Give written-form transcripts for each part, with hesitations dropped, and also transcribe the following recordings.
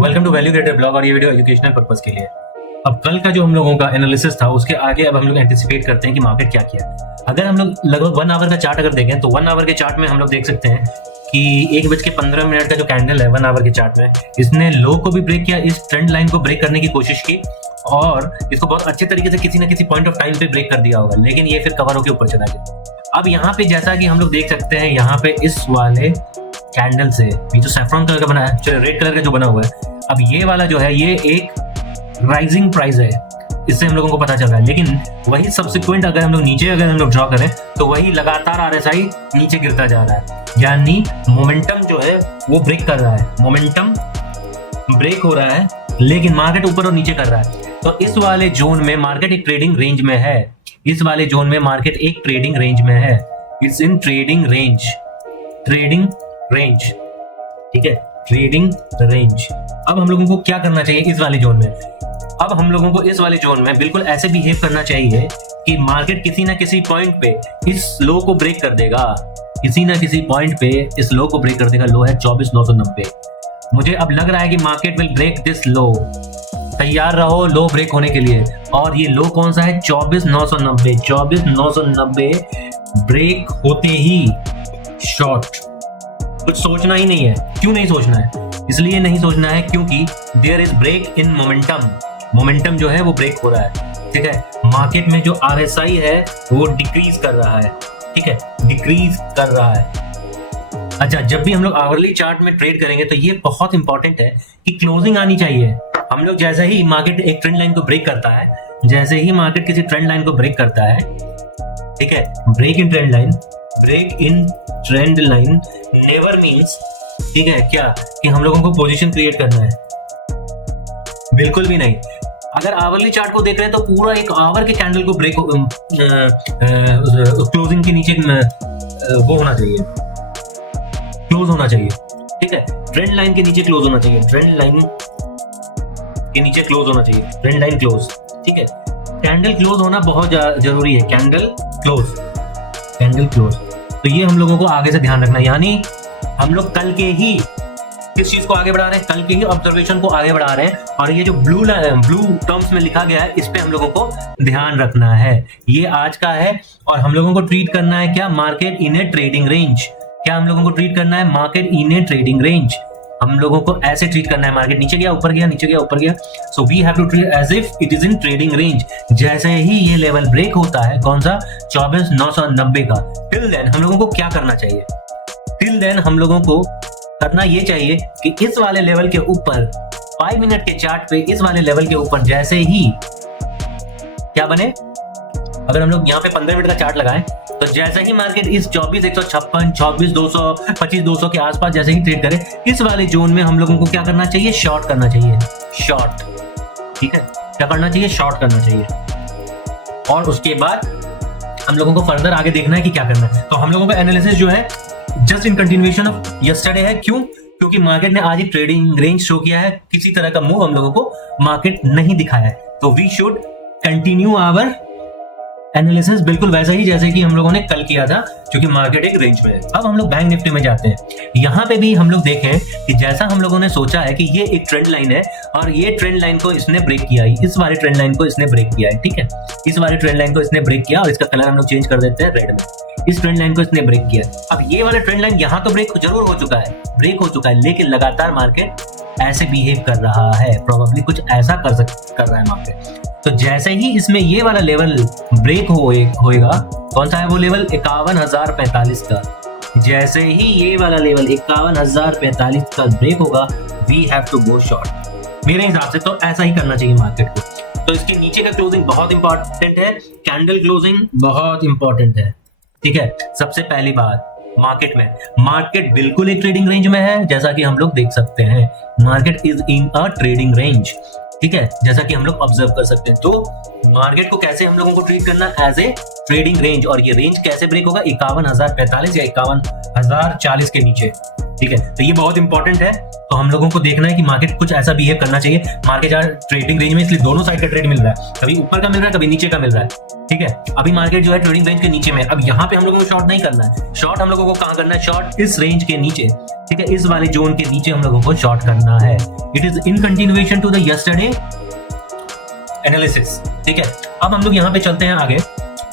Welcome to value creator blog और ये video educational purpose के लिए। अब कल का जो हम लोगों का एनालिसिस था उसके आगे अब हम लोग एंटिसिपेट करते हैं कि मार्केट क्या किया। अगर हम लोग लगभग 1 आवर का चार्ट अगर देखें तो 1 आवर के चार्ट में हम लोग देख सकते हैं कि 1:15 का जो कैंडल है 1 आवर के चार्ट में, इसने लो को भी ब्रेक किया, इस ट्रेंड लाइन को ब्रेक करने की कोशिश की और इसको बहुत अच्छे तरीके से किसी ना किसी पॉइंट ऑफ टाइम पे ब्रेक कर दिया होगा, लेकिन ये फिर कवर होकर ऊपर चला गया। अब यहाँ पे जैसा कि हम लोग देख सकते हैं, यहाँ पे इस वाले कैंडल से ये जो सैफ्रॉन कलर का बना है, रेड कलर का जो बना हुआ है, अब ये वाला जो है ये एक राइजिंग प्राइस है, इससे हम लोगों को पता चल रहा है। लेकिन वही सब्सिक्वेंट अगर हम लोग नीचे अगर हम लोग ड्रॉ करें तो वही लगातार RSI नीचे गिरता जा रहा है, यानी मोमेंटम जो है वो ब्रेक कर रहा है, मोमेंटम ब्रेक हो रहा है, लेकिन मार्केट ऊपर और नीचे कर रहा है। तो इस वाले जोन में मार्केट एक ट्रेडिंग रेंज में है, इस वाले जोन में मार्केट एक ट्रेडिंग रेंज में है, it's in trading range, trading range, ठीक है, ट्रेडिंग रेंज। अब हम लोगों को क्या करना चाहिए इस वाले जोन में? अब हम लोगों को इस वाले जोन में बिल्कुल ऐसे बिहेव करना चाहिए कि मार्केट किसी ना किसी पॉइंट पे इस लो को ब्रेक कर देगा, किसी ना किसी पॉइंट पे इस लो को ब्रेक कर देगा। लो है 24,990। मुझे अब लग रहा है कि market will break this low, तैयार रहो लो ब्रेक होने के लिए। और ये लो कौन सा है? 24,990। 24,990 ब्रेक होते ही शॉर्ट, कुछ सोचना ही नहीं है। क्यों नहीं सोचना है? इसलिए नहीं सोचना है क्योंकि there is break in momentum, momentum जो है वो ब्रेक हो रहा है, ठीक है। मार्केट में जो RSI है वो डिक्रीज कर रहा है, ठीक है, डिक्रीज कर रहा है। अच्छा, जब भी हम लोग आवरली चार्ट में ट्रेड करेंगे तो ये बहुत इंपॉर्टेंट है कि क्लोजिंग आनी चाहिए। हम लोग जैसे ही मार्केट एक ट्रेंड लाइन को ब्रेक करता है, जैसे ही मार्केट किसी ट्रेंड लाइन को ब्रेक करता है, ठीक है, break in trend line, break in trend line never means, ठीक है, क्या कि हम लोगों को पोजीशन क्रिएट करना है, बिल्कुल भी नहीं। अगर आवरली चार्ट को देख रहे हैं तो पूरा एक आवर के कैंडल को ब्रेक क्लोजिंग के नीचे वो होना चाहिए, क्लोज होना चाहिए, ठीक है, ट्रेंड लाइन के नीचे क्लोज होना चाहिए, ट्रेंड लाइन के नीचे क्लोज होना चाहिए, ट्रेंड लाइन क्लोज, ठीक है। कैंडल क्लोज होना बहुत जरूरी है, कैंडल क्लोज, कैंडल क्लोज। तो ये हम लोगों को आगे से ध्यान रखना है, यानी हम लोग कल के ही किस चीज को आगे बढ़ा रहे हैं, कल के ही ऑब्जर्वेशन को आगे बढ़ा रहे हैं। और ये जो ब्लू टर्म्स में लिखा गया है इस पे हम लोगों को ध्यान रखना है। ये आज का है और हम लोगों को ट्रीट करना है क्या? Market in A trading range. क्या हम लोगों को ट्रीट करना है? Market in A trading range. हम लोगों को ऐसे ट्रीट करना है, मार्केट नीचे गया ऊपर गया, नीचे गया ऊपर गया, so we have to treat as if it is in trading range. जैसे ही ये लेवल ब्रेक होता है, कौन सा? 24,990 का, टिल देन हम लोगों को क्या करना चाहिए? टिल देन हम लोगों को करना ये चाहिए कि इस वाले लेवल के ऊपर 5 मिनट के चार्ट पे इस वाले लेवल के ऊपर जैसे ही क्या बने, अगर हम लोग यहाँ पे 15 मिनट का चार्ट लगाएं तो जैसे ही मार्केट इस 24,156, 24,200, 25,200 के आसपास जैसे ही ट्रेड करे, इस वाले जोन में हम लोगों को क्या करना चाहिए? शॉर्ट करना चाहिए, शॉर्ट, ठीक है, क्या करना चाहिए? शॉर्ट करना चाहिए। और उसके बाद हम लोगों को फर्दर आगे देखना है कि क्या करना है। तो हम लोगों का एनालिसिस जो है just in continuation of yesterday है। क्यों? क्योंकि मार्केट ने आज एक ट्रेडिंग रेंज शो किया है, किसी तरह का मूव हम लोगों को मार्केट नहीं दिखाया है। तो we should continue our analysis बिल्कुल वैसा ही जैसे कि हम लोगों ने कल किया था, क्योंकि मार्केट एक रेंज में है। अब हम लोग बैंक निफ्टी में जाते हैं। यहाँ पे भी हम लोग देखें कि जैसा हम लोगों ने सोचा है कि ये एक ट्रेंड लाइन है और ये ट्रेंड लाइन को इसने ब्रेक किया है, इस वाले ट्रेंड लाइन को इसने ब्रेक किया है, ठीक है, इस वाले ट्रेंड लाइन को इसने ब्रेक किया और इसका कलर हम लोग चेंज कर देते हैं रेड में। इस ट्रेंड लाइन को इसने ब्रेक किया। अब ये वाला ट्रेंड लाइन यहाँ तो ब्रेक जरूर हो चुका है, ब्रेक हो चुका है, लेकिन लगातार मार्केट ऐसे बिहेव कर रहा है, प्रोबेबली कुछ ऐसा कर रहा है मार्केट। तो जैसे ही इसमें ये वाला लेवल ब्रेक होएगा, कौन सा है वो लेवल? 51,045 का। जैसे ही ये वाला लेवल 51,045 का ब्रेक होगा, we have to go short. मेरे हिसाब से तो ऐसा ही करना चाहिए मार्केट को। तो इसके नीचे का क्लोजिंग बहुत इंपॉर्टेंट है, कैंडल क्लोजिंग बहुत इंपॉर्टेंट है, ठीक है। सबसे पहली बात, मार्केट में, मार्केट बिल्कुल एक ट्रेडिंग रेंज में है, जैसा कि हम लोग देख सकते हैं, market is in a trading range, ठीक है, जैसा कि हम लोग ऑब्जर्व कर सकते हैं। तो मार्केट को कैसे हम लोगों को ट्रीट करना? As a trading range. और ये रेंज कैसे ब्रेक होगा? 51,045 या 51,040 के नीचे, ठीक है। तो ये बहुत इंपॉर्टेंट है। तो हम लोगों को देखना है कि मार्केट कुछ ऐसा बिहेव करना चाहिए। मार्केट आज ट्रेडिंग रेंज में, इसलिए दोनों साइड का ट्रेड मिल रहा है, कभी ऊपर का मिल रहा है, कभी नीचे का मिल रहा है, ठीक है। अभी मार्केट जो है ट्रेडिंग रेंज के नीचे में। अब यहाँ पे हम लोगों को शॉर्ट नहीं करना है, शॉर्ट हम लोगों को कहाँ करना है? शॉर्ट इस रेंज के नीचे, ठीक है, इस वाले जोन के नीचे हम लोगों को शॉर्ट करना है। It is in continuation to the yesterday analysis. ठीक है, अब हम लोग यहाँ पे चलते हैं आगे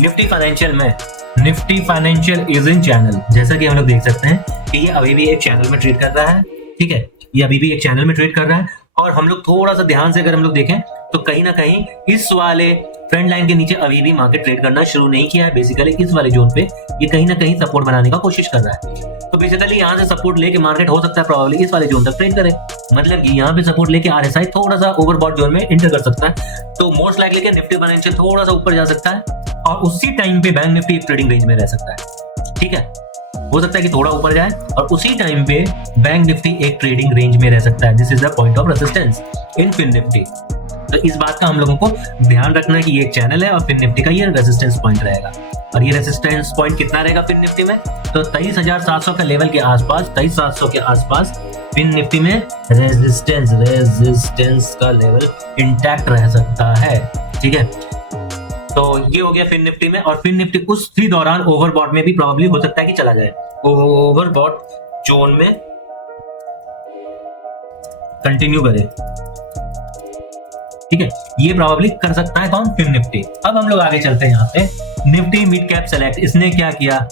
निफ्टी फाइनेंशियल में। Nifty financial is in channel, जैसा कि हम लोग देख सकते हैं कि ये अभी भी एक चैनल में ट्रेड कर रहा है। ठीक है, ये अभी भी एक चैनल में ट्रेड कर रहा है और हम लोग थोड़ा सा ध्यान से अगर हम लोग देखें तो कहीं ना कहीं इस वाले ट्रेंड लाइन के नीचे अभी भी मार्केट ट्रेड करना शुरू नहीं किया है। बेसिकली इस वाले जोन पे ये कहीं ना कहीं सपोर्ट बनाने का कोशिश कर रहा है। तो बेसिकली यहाँ से सपोर्ट लेके मार्केट हो सकता है प्रोबेबली इस वाले जोन तक ट्रेड करे, मतलब कि यहाँ पे सपोर्ट लेके आरएसआई थोड़ा सा ओवरबॉट जोन में एंटर कर सकता है। तो मोस्ट लाइकली कि निफ्टी फाइनेंशियल थोड़ा सा ऊपर जा सकता है और उसी टाइम पे बैंक निफ्टी एक ट्रेडिंग रेंज में रह सकता है। ठीक है, हो सकता है कि थोड़ा ऊपर जाए और उसी टाइम पे बैंक निफ्टी एक ट्रेडिंग रेंज में रह सकता है। This is the point of resistance in Fin Nifty. तो इस बात का हम लोगों को ध्यान रखना है कि ये एक चैनल है और फिन निफ्टी का ये रेजिस्टेंस पॉइंट रहेगा। और ये रेजिस्टेंस पॉइंट कितना रहेगा फिन निफ्टी में, तो 23,700 का लेवल के आसपास, 23,700 के आसपास फिन निफ्टी में रेजिस्टेंस का लेवल इंटैक्ट रह सकता है। ठीक है, तो ये हो गया फिन निफ्टी में। और फिन निफ्टी उसी दौरान ओवरबॉट में भी प्रोबेबली हो सकता है कि चला जाए, ओवरबॉट जोन में कंटिन्यू करे। ठीक है, ये प्रोबेबली कर सकता है कौन, फिन निफ्टी। अब हम लोग आगे चलते हैं यहाँ पे निफ्टी मिड कैप सेलेक्ट। इसने क्या किया,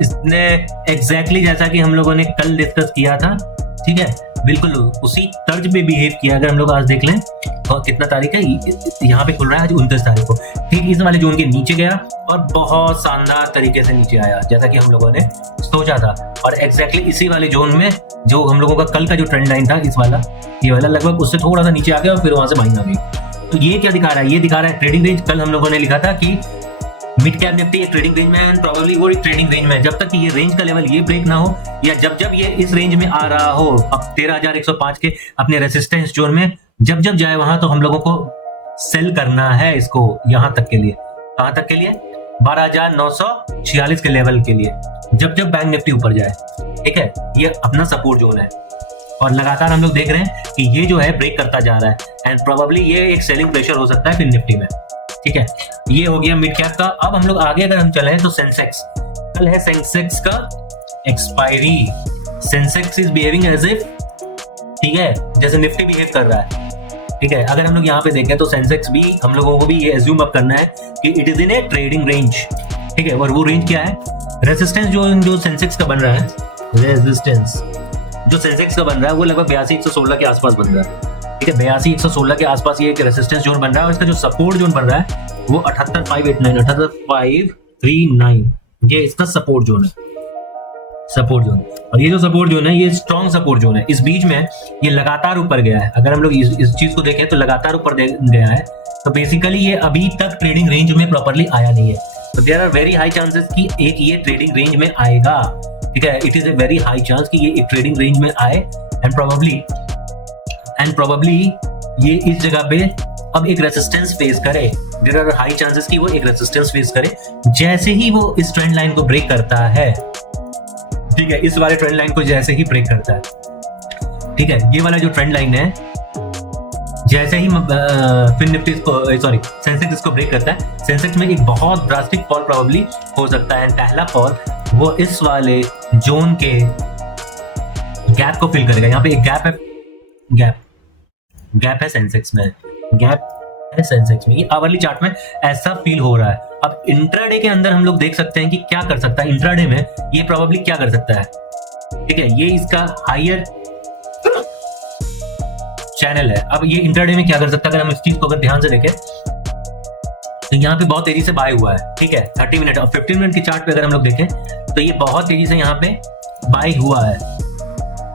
इसने एग्जैक्टली जैसा कि हम लोगों ने कल डिस्कस किया था, ठीक है, बिल्कुल उसी तर्ज पे बिहेव किया। अगर हम लोग आज देख लें तो कितना तारीख है, यहाँ पे खुल रहा है आज 29 तारीख को। ठीक इस वाले जोन के नीचे गया और बहुत शानदार तरीके से नीचे आया जैसा कि हम लोगों ने सोचा था। और एग्जैक्टली इसी वाले जोन में जो हम लोगों का कल का जो ट्रेंड लाइन था इस वाला, ये वाला लगभग उससे थोड़ा सा नीचे आ गया और फिर वहां से बाइंग आ गई। तो ये क्या दिखा रहा है, ये दिखा रहा है ट्रेडिंग रेंज। कल हम लोगों ने लिखा था कि मिड कैप निफ्टी एक ट्रेडिंग रेंज में है, प्रोबेबली वो एक ट्रेडिंग रेंज में, जब तक कि ये रेंज का लेवल ये ब्रेक ना हो या जब ये इस रेंज में आ रहा हो, अब 13,105 के अपने रेजिस्टेंस जोन में जब जाए वहां, तो हम लोगों को सेल करना है इसको यहाँ तक के लिए। कहां तक के लिए, 12,946 के लेवल के लिए, जब बैंक निफ्टी ऊपर जाए। ठीक है, ये अपना सपोर्ट जोन है और लगातार हम लोग देख रहे हैं कि ये जो है ब्रेक करता जा रहा है एंड प्रोबेबली ये एक सेलिंग प्रेशर हो सकता है फिर निफ्टी में। ठीक है, ये हो गया मिड कैप का। अब हम लोग आगे अगर हम चले तो सेंसेक्स, कल है सेंसेक्स का expiry. Sensex is behaving as if, ठीक है, जैसे निफ्टी बिहेव कर रहा है। ठीक है, अगर हम लोग यहाँ पे देखें तो सेंसेक्स भी हम लोगों को भी ये एज्यूम अप करना है कि it is in A trading range. ठीक है, और वो रेंज क्या है, रेजिस्टेंस जो सेंसेक्स का बन रहा है, रेजिस्टेंस जो सेंसेक्स का बन रहा है वो लगभग 82,116 के आसपास बन रहा है। ठीक है, 82,116 के आसपास ये एक रेजिस्टेंस जोन बन रहा है और इसका जो सपोर्ट जोन बन रहा है वो 78,589, 78,539, ये इसका सपोर्ट जोन है, सपोर्ट जोन। और ये जो सपोर्ट जोन है ये स्ट्रॉन्ग सपोर्ट जोन है। इस बीच में ये लगातार ऊपर गया है। अगर हम लोग इस चीज को देखें तो लगातार ऊपर गया है, तो बेसिकली ये अभी तक ट्रेडिंग रेंज में प्रॉपर्ली आया नहीं है। तो there are very high chances कि एक ये ट्रेडिंग रेंज में आएगा। ठीक है, it is a very high chance कि ये एक ट्रेडिंग रेंज में आए एंड प्रोबेबली ये इस जगह पे अब एक रेजिस्टेंस फेस करे। देयर आर हाई चांसेस कि वो एक रेजिस्टेंस फेस करे जैसे ही वो इस ट्रेंड लाइन को ब्रेक करता है। ठीक है, इस वाले ट्रेंड लाइन को जैसे ही ब्रेक करता है। ठीक है, ये वाला जो ट्रेंड लाइन है जैसे ही फिन निफ्टी सेंसेक्स इसको ब्रेक करता है, सेंसेक्स में एक बहुत ड्रास्टिक फॉल प्रोबेबली हो सकता है। पहला फॉल वो इस वाले जोन के गैप को फिल करेगा। यहाँ पे एक गैप है, गैप है सेंसेक्स में, गैप है सेंसेक्स में। ये आवरली चार्ट में ऐसा फील हो रहा है। अब इंट्राडे के अंदर हम लोग देख सकते हैं कि क्या कर सकता है। इंट्राडे में ये प्रोबेबली क्या कर सकता है, ठीक है, ये इसका हायर चैनल है। अब ये इंट्राडे में क्या कर सकता है, अगर हम इस चीज को अगर ध्यान से देखें तो यहाँ पे बहुत तेजी से बाय हुआ है। ठीक है, 30 मिनट और 15 मिनट की चार्ट पे अगर हम लोग देखें तो ये बहुत तेजी से यहाँ पे बाय हुआ है।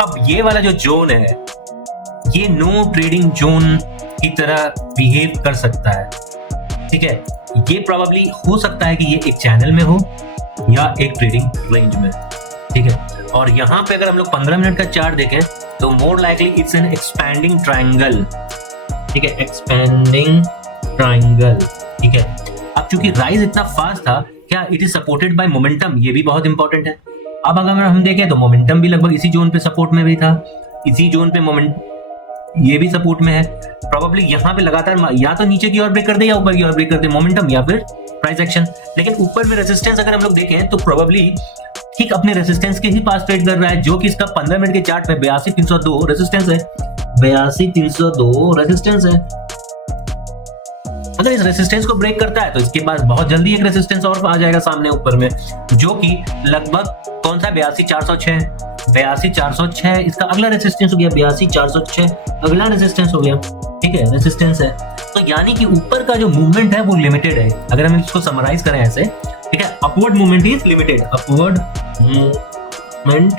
अब ये वाला जो जोन है ये नो ट्रेडिंग जोन की तरह बिहेव कर सकता है। ठीक है, ये प्रोबेबली हो सकता है कि ये एक चैनल में हो या एक ट्रेडिंग रेंज में। ठीक है, और यहाँ पे अगर हम लोग 15 मिनट का चार्ट देखें तो more likely it's an expanding triangle. ठीक है, एक्सपैंडिंग ट्रायंगल। ठीक है, अब चूंकि राइज इतना फास्ट था, क्या it is supported by momentum, ये भी बहुत इंपॉर्टेंट है। अब अगर हम देखें तो मोमेंटम भी लगभग इसी जोन पे सपोर्ट में भी था, इसी जोन पे मोमेंट ये भी सपोर्ट में है। प्रोबेबली यहाँ पे लगातार या तो नीचे की ओर ब्रेक कर दे या ऊपर की ओर ब्रेक कर दे मोमेंटम या फिर प्राइस एक्शन। लेकिन ऊपर में रेजिस्टेंस अगर हम लोग देखें तो प्रोबेबली ठीक अपने रेजिस्टेंस के ही पास ट्रेड कर रहा है, जो कि इसका 15 मिनट के चार्ट में 82,302 रेजिस्टेंस है। 82,302 रेजिस्टेंस है। अगर इस रेजिस्टेंस को ब्रेक करता है तो इसके पास बहुत जल्दी एक रेजिस्टेंस और आ जाएगा सामने ऊपर में, जो कि लगभग कौन सा 82,406, 82,406 इसका अगला रेजिस्टेंस हो गया, 82,406 अगला रेजिस्टेंस हो गया। ठीक है, रेजिस्टेंस है। तो यानी कि ऊपर का जो मूवमेंट है वो लिमिटेड है। अगर हम इसको समराइज करें ऐसे, ठीक है, upward movement is limited, upward movement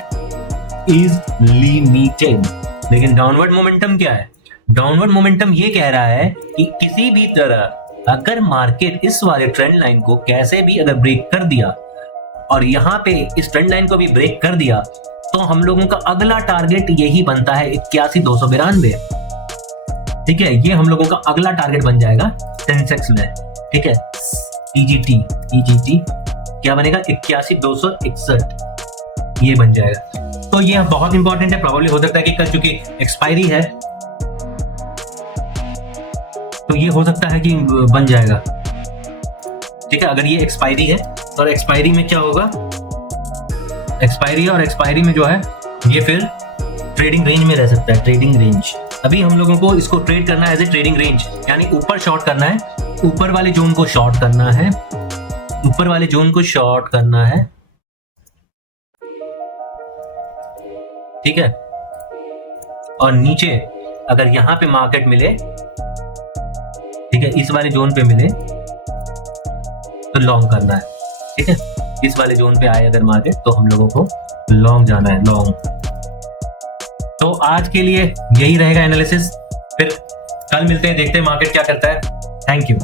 is limited. लेकिन डाउनवर्ड मोमेंटम क्या है? डाउनवर्ड मोमेंटम ये कह रहा है कि किसी भी तरह अगर मार्केट इस वाले ट्रेंड लाइन को कैसे भी अगर ब्रेक कर दिया और यहाँ पे इस ट्रेंड लाइन को भी ब्रेक कर दिया, तो हम लोगों का अगला टारगेट यही बनता है 81,292। ठीक है, ये हम लोगों का अगला टारगेट बन जाएगा सेंसेक्स में। ठीक है, ईजीटी क्या बनेगा? 81,261 ये बन जाएगा। तो ये बहुत इंपॉर्टेंट है। प्रॉब्लली हो सकता है कि कल चूंकि एक्सपायरी है तो ये हो सकता है कि बन जाएगा। ठीक है, अगर ये एक्सपायरी है और एक्सपायरी में क्या होगा? एक्सपायरी और एक्सपायरी में जो है ये फिर ट्रेडिंग रेंज में रह सकता है, ट्रेडिंग रेंज। अभी हम लोगों को इसको ट्रेड करना है एज ए ट्रेडिंग रेंज, यानी ऊपर शॉर्ट करना है, ऊपर वाले जोन को शॉर्ट करना है, ऊपर वाले जोन को शॉर्ट करना है। ठीक है, और नीचे अगर यहां पे मार्केट मिले, ठीक है, इस वाले जोन पे मिले तो लॉन्ग करना है। ठीक है, इस वाले जोन पे आए अगर मार्केट तो हम लोगों को लॉन्ग जाना है, लॉन्ग। तो आज के लिए यही रहेगा एनालिसिस, फिर कल मिलते हैं, देखते हैं मार्केट क्या करता है। Thank you.